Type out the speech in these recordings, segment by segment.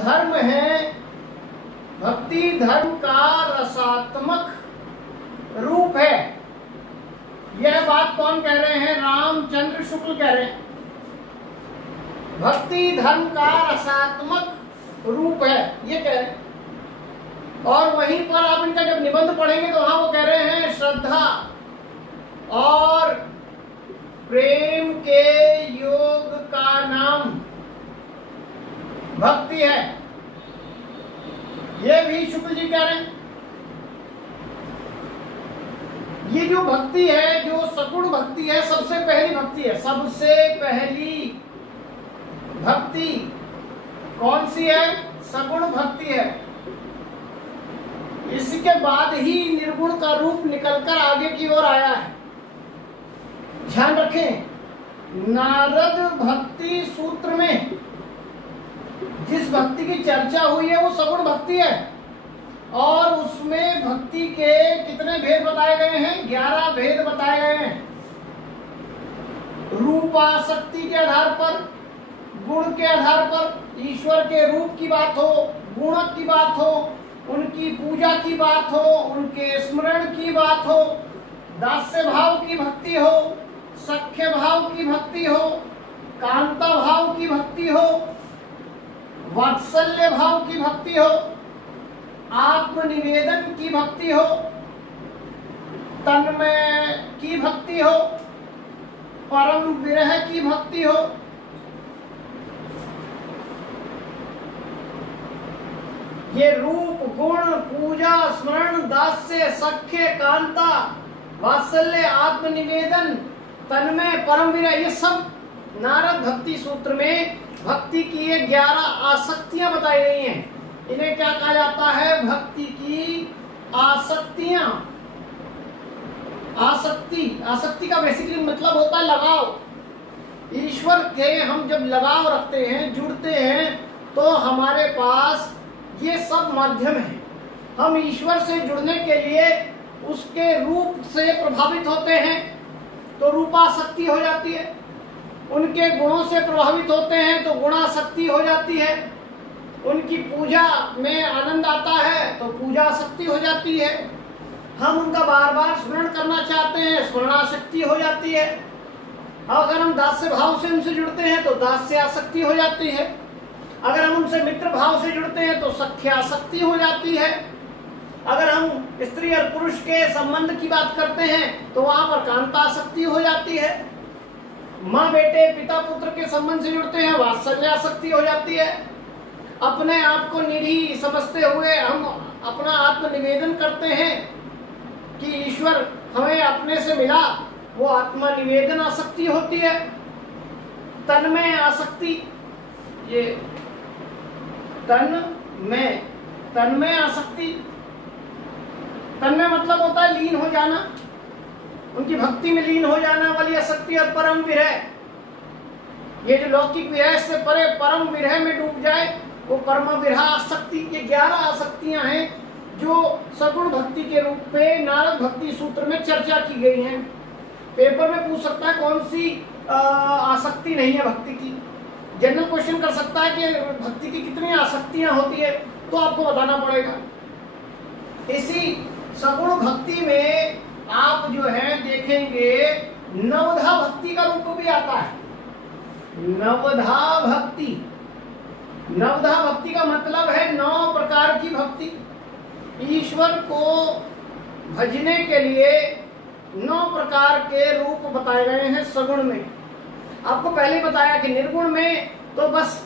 धर्म है, भक्ति धर्म का रसात्मक रूप है। यह बात कौन कह रहे हैं? रामचंद्र शुक्ल कह रहे हैं। भक्ति धर्म का रसात्मक रूप है, ये कह रहे हैं। और वहीं पर आप इनका जब निबंध पढ़ेंगे तो वहां वो कह रहे हैं श्रद्धा और प्रेम के योग का नाम भक्ति है। ये भी शुक्ल जी कह रहे हैं। ये जो भक्ति है, जो सगुण भक्ति है, सबसे पहली भक्ति है। सबसे पहली भक्ति कौन सी है? सगुण भक्ति है। इसके बाद ही निर्गुण का रूप निकलकर आगे की ओर आया है। ध्यान रखें, नारद भक्ति सूत्र में जिस भक्ति की चर्चा हुई है वो सगुण भक्ति है। और उसमें भक्ति के कितने भेद बताए गए हैं? 11 भेद बताए गए हैं। रूपासक्ति के आधार पर, गुण के आधार पर, ईश्वर के रूप की बात हो, गुण की बात हो, उनकी पूजा की बात हो, उनके स्मरण की बात हो, दास्य भाव की भक्ति हो, सख्य भाव की भक्ति हो, कांता भाव की भक्ति हो, वात्सल्य भाव की भक्ति हो, आत्मनिवेदन की भक्ति हो, तन्मय की भक्ति हो, परम विरह की भक्ति हो। ये रूप, गुण, पूजा, स्मरण, दास्य, सख्य, कांता, वात्सल्य, आत्मनिवेदन, तन्मय, परम विरह, ये सब नारद भक्ति सूत्र में भक्ति की ये 11 आसक्तियां बताई गई हैं। इन्हें क्या कहा जाता है? भक्ति की आसक्तियां। आसक्ति का बेसिकली मतलब होता है लगाव। ईश्वर के हम जब लगाव रखते हैं, जुड़ते हैं, तो हमारे पास ये सब माध्यम है। हम ईश्वर से जुड़ने के लिए उसके रूप से प्रभावित होते हैं तो रूपासक्ति हो जाती है। उनके गुणों से प्रभावित होते हैं तो गुणासक्ति हो जाती है। उनकी पूजा में आनंद आता है तो पूजासक्ति हो जाती है। हम उनका बार बार स्मरण करना चाहते हैं, स्मरणासक्ति हो जाती है। अगर हम दास्य भाव से उनसे जुड़ते हैं तो दास्यासक्ति हो जाती है। अगर हम उनसे मित्र भाव से जुड़ते हैं तो सख्यासक्ति हो जाती है। अगर हम स्त्री और पुरुष के संबंध की बात करते हैं तो वहां पर कांतासक्ति हो जाती है। माँ बेटे, पिता पुत्र के संबंध से जुड़ते हैं, वात्सल्यासक्ति हो जाती है। अपने आप को निरीह समझते हुए हम अपना आत्मनिवेदन करते हैं कि ईश्वर हमें अपने से मिला, वो आत्मा निवेदन आसक्ति होती है। तन्मय आसक्ति, ये तन्मय आसक्ति, तन्मय मतलब होता है लीन हो जाना, उनकी भक्ति में लीन हो जाना वाली आसक्ति। और परम विरह, ये जो लौकिक विरह से परे परम विरह में डूब जाए, वो परम विरह आसक्ति। ये 11 आसक्तियां हैं जो सगुण भक्ति के रूप में नारद भक्ति सूत्र में चर्चा की गई हैं। पेपर में पूछ सकता है कौन सी आसक्ति नहीं है भक्ति की। जनरल क्वेश्चन कर सकता है कि भक्ति की कितनी आसक्तियां होती है, तो आपको बताना पड़ेगा। इसी सगुण भक्ति में आप जो है देखेंगे नवधा भक्ति का रूप भी आता है। नवधा भक्ति, नवधा भक्ति का मतलब है 9 प्रकार की भक्ति। ईश्वर को भजने के लिए 9 प्रकार के रूप बताए गए हैं सगुण में। आपको पहले ही बताया कि निर्गुण में तो बस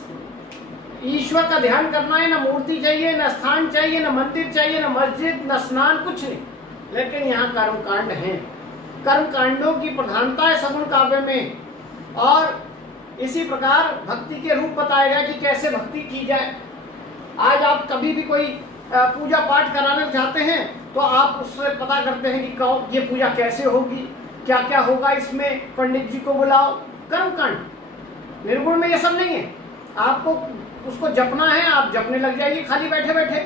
ईश्वर का ध्यान करना है, ना मूर्ति चाहिए, ना स्थान चाहिए, ना मंदिर चाहिए, ना मस्जिद, ना स्नान, कुछ नहीं। लेकिन यहाँ कर्मकांड हैं। कर्मकांडों की प्रधानता है सगुण काव्य में। और इसी प्रकार भक्ति के रूप बताए गए कि कैसे भक्ति की जाए। आज आप कभी भी कोई पूजा पाठ कराना चाहते हैं तो आप उससे पता करते हैं कि ये पूजा कैसे होगी, क्या क्या होगा इसमें, पंडित जी को बुलाओ। कर्मकांड। निर्गुण में ये सब नहीं है। आपको उसको जपना है, आप जपने लग जाइए खाली बैठे बैठे।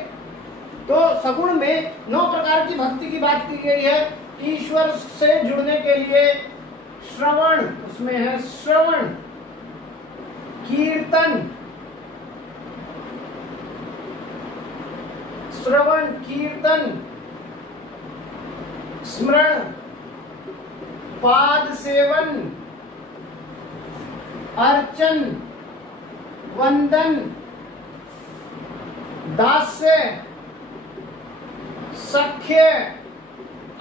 तो सगुण में 9 प्रकार की भक्ति की बात की गई है। ईश्वर से जुड़ने के लिए श्रवण, उसमें है श्रवण, कीर्तन, श्रवण, कीर्तन, स्मरण, पाद सेवन, अर्चन, वंदन, दास्य, सख्य,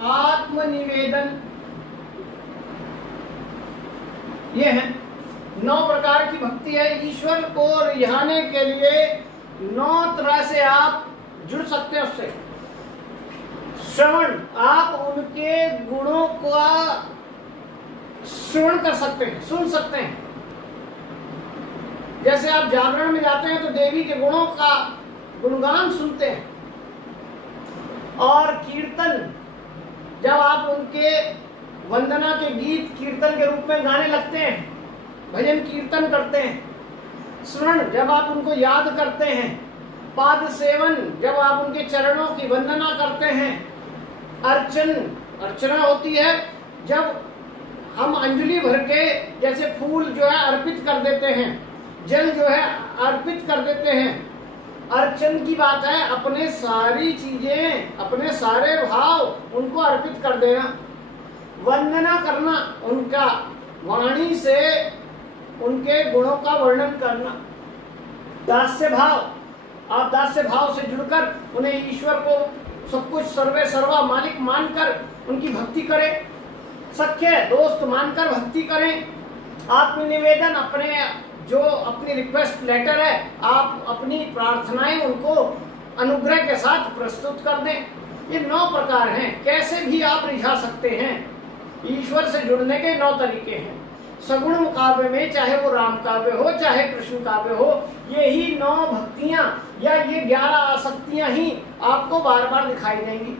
आत्मनिवेदन, ये है 9 प्रकार की भक्ति है। ईश्वर को रिझाने के लिए 9 तरह से आप जुड़ सकते हैं उससे। श्रवण, आप उनके गुणों का श्रवण कर सकते हैं, सुन सकते हैं। जैसे आप जागरण में जाते हैं तो देवी के गुणों का गुणगान सुनते हैं। और कीर्तन, जब आप उनके वंदना के गीत कीर्तन के रूप में गाने लगते हैं, भजन कीर्तन करते हैं। स्मरण, जब आप उनको याद करते हैं। पाद सेवन, जब आप उनके चरणों की वंदना करते हैं। अर्चन, अर्चना होती है जब हम अंजलि भर के जैसे फूल जो है अर्पित कर देते हैं, जल जो है अर्पित कर देते हैं। अर्चन की बात है अपने सारी चीजें, अपने सारे भाव उनको अर्पित कर देना। वंदना करना, उनका वाणी से उनके गुणों का वर्णन करना। दास्य भाव, आप दास्य भाव से जुड़कर उन्हें ईश्वर को सब कुछ सर्वे सर्वा मालिक मानकर उनकी भक्ति करें। सख्य, दोस्त मानकर भक्ति करें। आत्मनिवेदन, अपने जो अपनी रिक्वेस्ट लेटर है, आप अपनी प्रार्थनाएं उनको अनुग्रह के साथ प्रस्तुत कर दें। ये 9 प्रकार हैं, कैसे भी आप रिझा सकते हैं। ईश्वर से जुड़ने के 9 तरीके हैं। सगुण काव्य में, चाहे वो राम काव्य हो चाहे कृष्ण काव्य हो, यही 9 भक्तियां या ये 11 आसक्तियां ही आपको बार बार दिखाई देंगी।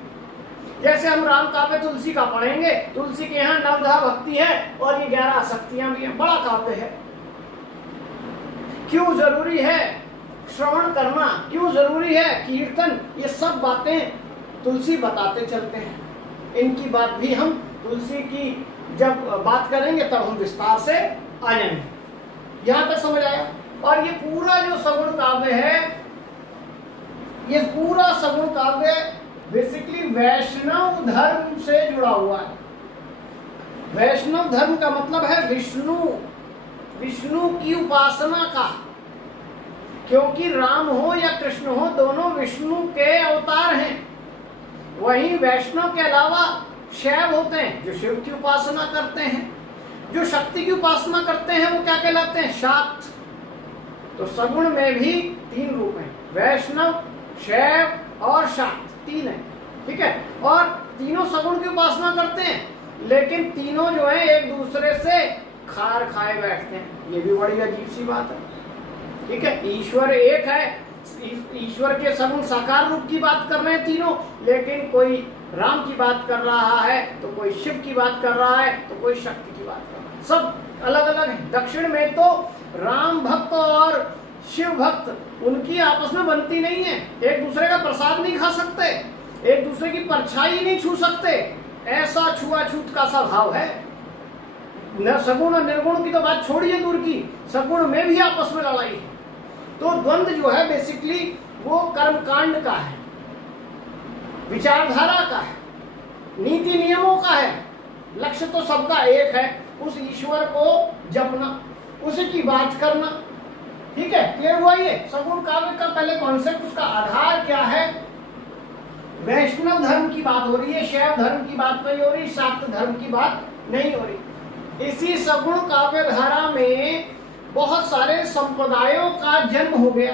जैसे हम राम काव्य तुलसी का पढ़ेंगे, तुलसी के यहाँ 9 भक्ति है और ये 11 आसक्तियां भी हैं। बड़ा काव्य है। क्यों जरूरी है श्रवण करना, क्यों जरूरी है कीर्तन, ये सब बातें तुलसी बताते चलते हैं। इनकी बात भी हम तुलसी की जब बात करेंगे तब हम विस्तार से आ जाएंगे। यहां तक समझ आया। और ये पूरा जो सगुण काव्य है, ये पूरा सगुण काव्य बेसिकली वैष्णव धर्म से जुड़ा हुआ है। वैष्णव धर्म का मतलब है विष्णु की उपासना का। क्योंकि राम हो या कृष्ण हो, दोनों विष्णु के अवतार हैं। वहीं वैष्णव के अलावा शैव होते हैं जो शिव की उपासना करते हैं। जो शक्ति की उपासना करते हैं वो क्या कहलाते हैं? शाक्त। तो सगुण में भी 3 रूप हैं, वैष्णव, शैव और शाक्त, 3 है। ठीक है। और तीनों सगुण की उपासना करते हैं, लेकिन तीनों जो है एक दूसरे से खार खाए बैठते हैं। ये भी बड़ी अजीब सी बात है। ठीक है। ईश्वर एक है, ईश्वर के सगुण साकार रूप की बात कर रहे हैं तीनों, लेकिन कोई राम की बात कर रहा है तो कोई शिव की बात कर रहा है तो कोई शक्ति की बात कर रहा है। सब अलग अलग है। दक्षिण में तो राम भक्त और शिव भक्त उनकी आपस में बनती नहीं है। एक दूसरे का प्रसाद नहीं खा सकते, एक दूसरे की परछाई नहीं छू सकते। ऐसा छुआछूत का सा भाव है। सगुण और निर्गुण की तो बात छोड़िए दूर की, सगुण में भी आपस में लड़ाई है। तो द्वंद्व जो है बेसिकली वो कर्मकांड का है, विचारधारा का है, नीति नियमों का है। लक्ष्य तो सबका एक है, उस ईश्वर को जपना, उसी की बात करना। ठीक है। क्लियर हुआ? ये सगुण काव्य का पहले कॉन्सेप्ट, उसका आधार क्या है। वैष्णव धर्म की बात हो रही है, शैव धर्म की बात नहीं हो रही, शाक्त धर्म की बात नहीं हो रही। इसी सगुण काव्य धारा में बहुत सारे संप्रदायों का जन्म हो गया।